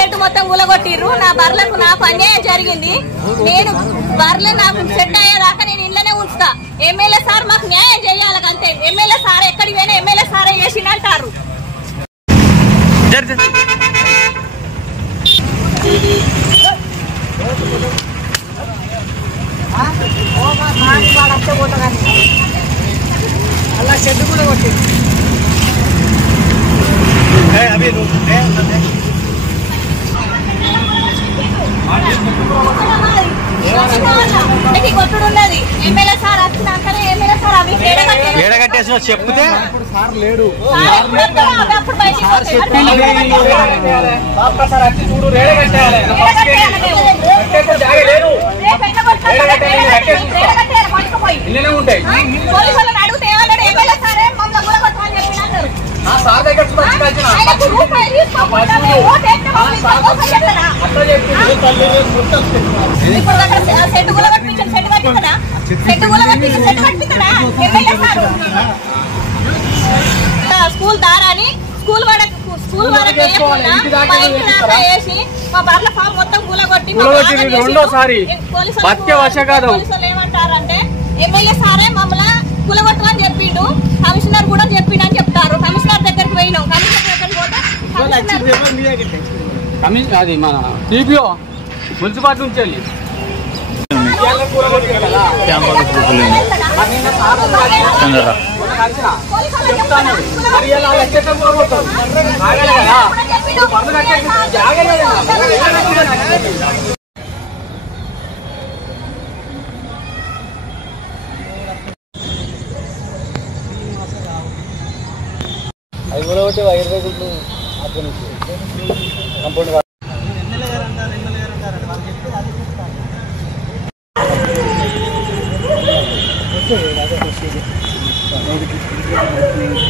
Set మొత్తం కూలగొట్టిర్రు. నా బర్లకు నాకు అన్యాయం జరిగింది. నేను బర్రెలు నాకు సెట్ అయ్యేదాకా నేను ఇళ్ళనే ఉంచుతా. ఎమ్మెల్యే సార్ మాకు న్యాయం చేయాలి అంతే. ఎమ్మెల్యే సార్ ఎక్కడికి పోయినా ఎమ్మెల్యే సారే చేసిందంటారు. అలా షెడ్ కూడా కొట్టి కొట్టుడున్నది. ఎమ్మెల్యే సార్ వచ్చినాకనే ఎమ్మెల్యే సార్ అవి ఏడగట్టేసి చెప్తే సార్ లేడు. అప్పుడు బయటికి ఉంటాయి. పోలీసులను అడిగితే ఏమన్నాడు? ఎమ్మెల్యే సారే మమ్మల్ని గులగొట్టమని చెప్పి అన్నారు. సార్ దగ్గర సెట్ గులగొట్టించిన సెట్ కట్టిస్తాడా? సెట్ గులగొట్టించిన సెట్ కట్టిస్తాడా ఎమ్మెల్యే సారు? స్కూల్ దారాని స్కూల్ వరకు వేయకుండా మా ఇంటి దాకా వేసి మా బర్ల ఫామ్ మొత్తం కూలగొట్టి పోలీసులు ఏమంటారంటే ఎమ్మెల్యే సారే మమ్మల్ని కూలగొట్టమని చెప్పిండు. కమిషనర్ కూడా చెప్పిండు అని చెప్తారు. కమిషనర్ దగ్గరికి పోయినాం. కమిషనర్ దగ్గరికి పోతే అది మన టీపీఓ మున్సిపాలిటీ నుంచి వెళ్ళి అది కూడా ఒకటి 20 గుడ్లు అక్కడి నుంచి కంపౌండ్ వచ్చేది